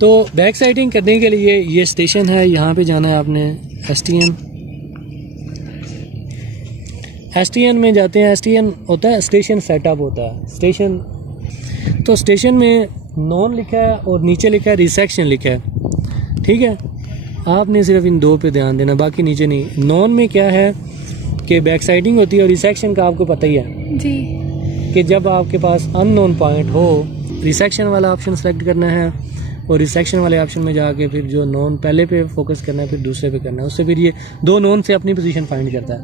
तो back sighting करने के लिए ये स्टेशन है, यहाँ पे जाना है आपने एसटीएन में जाते हैं। एसटीएन होता है स्टेशन सेटअप होता है स्टेशन। तो स्टेशन में नॉन लिखा है और नीचे लिखा है रिसेक्शन लिखा है, ठीक है। आपने सिर्फ इन दो पे ध्यान देना, बाकी नीचे नहीं। नॉन में क्या है कि बैक साइडिंग होती है, और रिसेक्शन का आपको पता ही है जी कि जब आपके पास अननोन पॉइंट हो, रिसेक्शन वाला ऑप्शन सेलेक्ट करना है और रिसेक्शन वाले ऑप्शन में जाके फिर जो नॉन पहले पे फोकस करना है, फिर दूसरे पे करना है। उससे फिर ये दो नॉन से अपनी पोजीशन फाइंड करता है।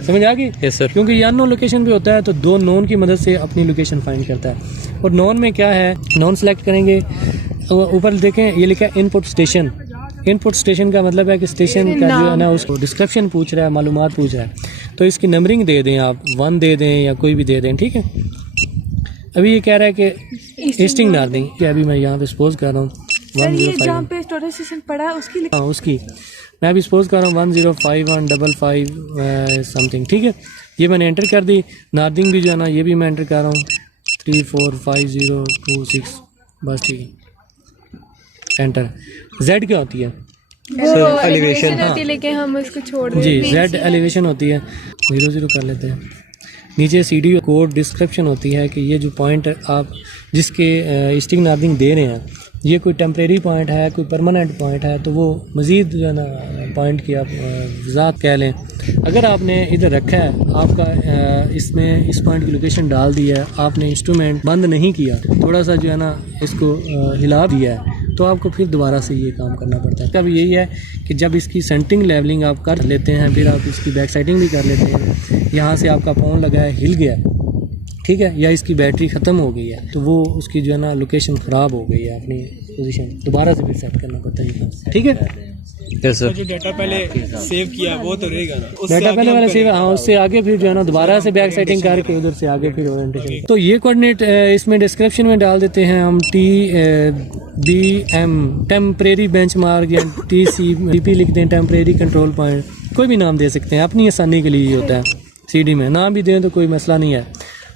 समझ आ गई? Yes sir. क्योंकि ये अननोन लोकेशन पे होता है तो दो नॉन की मदद से अपनी लोकेशन फाइंड करता है। और नॉन में क्या है, नॉन सेलेक्ट करेंगे, ऊपर देखें ये लिखा है इनपुट स्टेशन। इनपुट स्टेशन का मतलब है कि स्टेशन का जो है ना उसको डिस्क्रिप्शन पूछ रहा है, मालूमात पूछ रहा है, तो इसकी नंबरिंग दे दें आप, 1 दे दें या कोई भी दे दें, ठीक है। अभी ये कह रहा है कि ईस्टिंग नार्दिंग, कि अभी मैं यहाँ पे सपोज कर रहा हूँ सर, ये जहाँ पे टोटल स्टेशन पड़ा है उसकी हाँ उसकी मैं अभी सपोज कर रहा हूँ 105155 समथिंग, ठीक है। ये मैंने एंटर कर दी। नार्दिंग भी जो है ना ये भी मैं एंटर कर रहा हूँ 345026, बस ठीक है, एंटर। जेड क्या होती है? Sir elevation. हाँ लेके हम उसको छोड़ दें जी जेड एलिवेशन होती है। 00 कर लेते हैं। नीचे सीडी कोड डिस्क्रिप्शन होती है कि ये जो पॉइंट आप जिसके ईस्टिंग नार्दिंग दे रहे हैं, ये कोई टेम्परेरी पॉइंट है, कोई परमानेंट पॉइंट है, तो वो मज़ीद जो है ना पॉइंट की आप वजाहत कह लें। अगर आपने इधर रखा है, आपका इसमें इस पॉइंट की लोकेशन डाल दी है, आपने इंस्ट्रूमेंट बंद नहीं किया, थोड़ा सा जो है ना इसको हिला दिया है, तो आपको फिर दोबारा से ये काम करना पड़ता है। अब यही है कि जब इसकी सेंटिंग लेवलिंग आप कर लेते हैं, फिर आप इसकी बैक साइडिंग भी कर लेते हैं। यहाँ से आपका फ़ोन लगा है, हिल गया, ठीक है, या इसकी बैटरी ख़त्म हो गई है, तो वो उसकी जो है ना लोकेशन ख़राब हो गई है, अपनी पोजीशन दोबारा से फिर सेट करना पड़ता है, ठीक है। Yes sir. जो डाटा पहले सेव किया वो तो रहेगा ना, डाटा पहले वाला सेव, हाँ उससे आगे फिर जो है ना दोबारा से बैक साइटिंग करके उधर से आगे फिर ओरिएंटेशन। तो ये कोऑर्डिनेट इसमें डिस्क्रिप्शन में डाल देते हैं हम, TBM टेम्परेरी बेंचमार्क या TCP लिख दें, टेम्परेरी कंट्रोल पॉइंट, कोई भी नाम दे सकते हैं, अपनी आसानी के लिए ही होता है। CD में नाम भी दें तो कोई मसला नहीं है।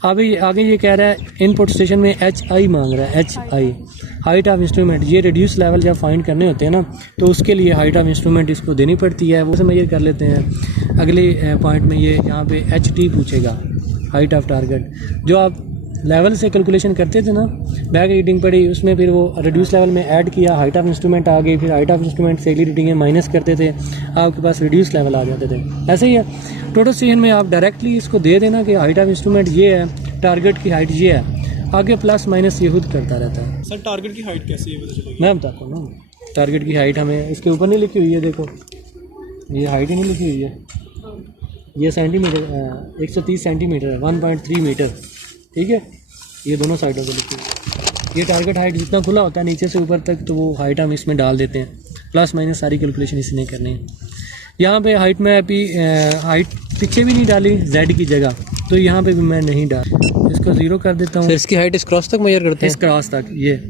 अभी आगे ये कह रहा है इनपुट स्टेशन में HI मांग रहा है, HI हाइट ऑफ इंस्ट्रूमेंट। ये रिड्यूस लेवल जब फाइंड करने होते हैं ना, तो उसके लिए हाइट ऑफ इंस्ट्रूमेंट इसको देनी पड़ती है, वो से मेजर कर लेते हैं। अगले पॉइंट में ये यहाँ पे HT पूछेगा, हाइट ऑफ टारगेट। जो आप लेवल से कैलकुलेशन करते थे ना, बैक रीडिंग पड़ी, उसमें फिर वो रिड्यूस लेवल में ऐड किया, हाइट ऑफ इंस्ट्रूमेंट आ गई, फिर हाइट ऑफ इंस्ट्रूमेंट से अगली रीडिंग माइनस करते थे, आपके पास रिड्यूस लेवल आ जाते थे। ऐसे ही है टोटल स्टेशन में, आप डायरेक्टली इसको दे देना कि हाइट ऑफ इंस्ट्रूमेंट ये है, टारगेट की हाइट ये है, आगे प्लस माइनस ये खुद करता रहता है। सर टारगेट की हाइट कैसे है पता चलेगी? मैं बताता हूँ ना, टारगेट की हाइट हमें इसके ऊपर नहीं लिखी हुई है, देखो ये हाइट ही नहीं लिखी हुई है, ये सेंटीमीटर 130 सेंटीमीटर है, 1.3 मीटर, ठीक है। ये दोनों साइडों पे लिखी हुई है। ये टारगेट हाइट जितना खुला होता है नीचे से ऊपर तक, तो वो हाइट हम इसमें डाल देते हैं, प्लस माइनस सारी कैलकुलेशन इसने करनी है। यहाँ पे हाइट में अभी हाइट पीछे भी नहीं डाली जेड की जगह, तो यहाँ पे भी मैं नहीं डाल, इसको 0 कर देता हूँ। इसकी हाइट इस क्रॉस तक मेजर करते हैं, इस क्रॉस तक, ये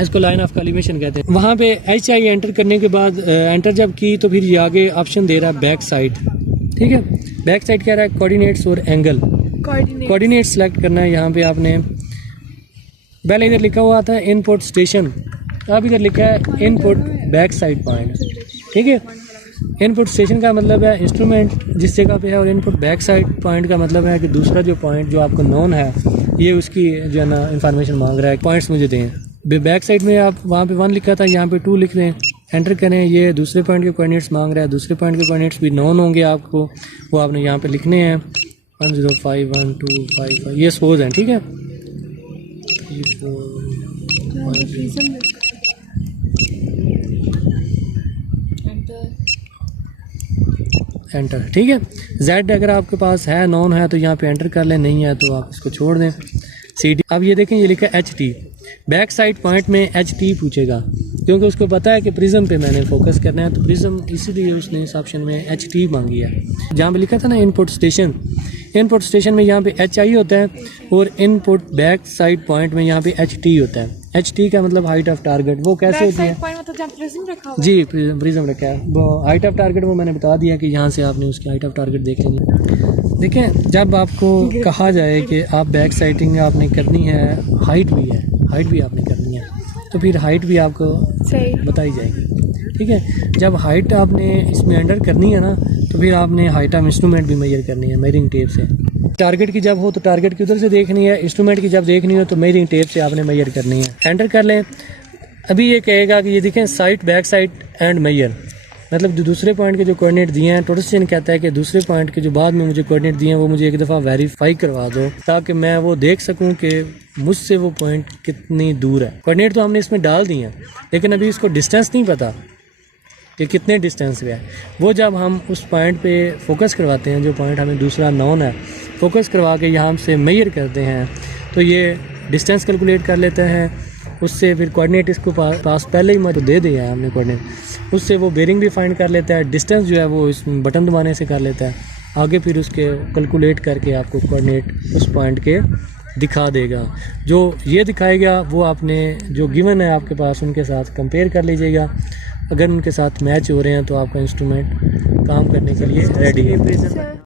इसको लाइन ऑफ एलिवेशन कहते हैं। वहाँ पे HI एंटर करने के बाद एंटर जब की, तो फिर ये आगे ऑप्शन दे रहा है बैक साइड, ठीक है। बैक साइड कह रहा है कोऑर्डिनेट्स और एंगल, कोऑर्डिनेट सेलेक्ट करना है। यहाँ पे आपने पहले इधर लिखा हुआ था इनपुट स्टेशन, अब इधर लिखा है इनपुट बैक साइड पॉइंट, ठीक है। इनपुट स्टेशन का मतलब है इंस्ट्रूमेंट जिस जगह पे है, और इनपुट बैक साइड पॉइंट का मतलब है कि दूसरा जो पॉइंट जो आपको नोन है, ये उसकी जो है ना इन्फॉर्मेशन मांग रहा है, पॉइंट्स मुझे दें। बैक साइड में आप वहाँ पे 1 लिखा था, यहाँ पे 2 लिख दें, एंटर करें। ये दूसरे पॉइंट के कोऑर्डिनेट्स मांग रहा है, दूसरे पॉइंट के कोऑर्डिनेट्स भी नोन होंगे आपको, वो आपने यहाँ पे लिखने हैं 105125, ये सपोज हैं, ठीक है। एंटर, ठीक है। जेड अगर आपके पास है, नॉन है, तो यहाँ पे एंटर कर लें, नहीं है तो आप इसको छोड़ दें। CD अब ये देखें, ये लिखा है HT, बैक साइड पॉइंट में HT पूछेगा, क्योंकि उसको पता है कि प्रिज्म पे मैंने फोकस करना है, तो प्रिज्म इसीलिए उसने इस ऑप्शन में HT मांगी है। जहाँ पे लिखा था ना इनपुट स्टेशन, इनपुट स्टेशन में यहाँ पे HI होता है, और इनपुट बैक साइड पॉइंट में यहाँ पे HT होता है। HT का मतलब हाइट ऑफ टारगेट, वो कैसे होती है? जी प्रिज्म रखा है, वो हाइट ऑफ टारगेट वो मैंने बता दिया कि यहाँ से आपने उसकी हाइट ऑफ टारगेट देख लेंगे। देखें, जब आपको कहा जाए कि आप बैक साइटिंग आपने करनी है, हाइट भी है, हाइट भी आपने करनी है, तो फिर हाइट भी आपको सही। बताई जाएगी। ठीक है, जब हाइट आपने इसमें अंडर करनी है ना, तो फिर आपने हाइट ऑफ इंस्ट्रूमेंट भी मेजर करनी है मेजरिंग टेप से। टारगेट की जब हो तो टारगेट की उधर से देखनी है, इंस्ट्रूमेंट की जब देखनी हो तो मेजरिंग टेप से आपने मेजर करनी है। एंटर कर लें। अभी ये कहेगा कि ये देखें site, back side and major, मतलब जो दूसरे पॉइंट के जो कोऑर्डिनेट दिए हैं, टोटल कहता है कि दूसरे पॉइंट के जो बाद में मुझे कोऑर्डिनेट दिए हैं वो मुझे एक दफ़ा वेरीफाई करवा दो, ताकि मैं वो देख सकूं कि मुझसे वो पॉइंट कितनी दूर है। कोऑर्डिनेट तो हमने इसमें डाल दिए हैं, लेकिन अभी इसको डिस्टेंस नहीं पता कि कितने डिस्टेंस पे है। वो जब हम उस पॉइंट पे फोकस करवाते हैं, जो पॉइंट हमें दूसरा नॉन है, फोकस करवा के यहाँ से मेजर करते हैं, तो ये डिस्टेंस कैलकुलेट कर लेते हैं। उससे फिर कोऑर्डिनेट इसको पास पहले ही मैं दे दिया है हमने कोऑर्डिनेट, उससे वो बेरिंग भी फाइंड कर लेता है। डिस्टेंस जो है वो इस बटन दबाने से कर लेता है। आगे फिर उसके कैलकुलेट करके आपको कोऑर्डिनेट उस पॉइंट के दिखा देगा। जो ये दिखाएगा वो आपने जो गिवन है आपके पास उनके साथ कंपेयर कर लीजिएगा। अगर उनके साथ मैच हो रहे हैं तो आपका इंस्ट्रूमेंट काम करने के लिए रेडी है।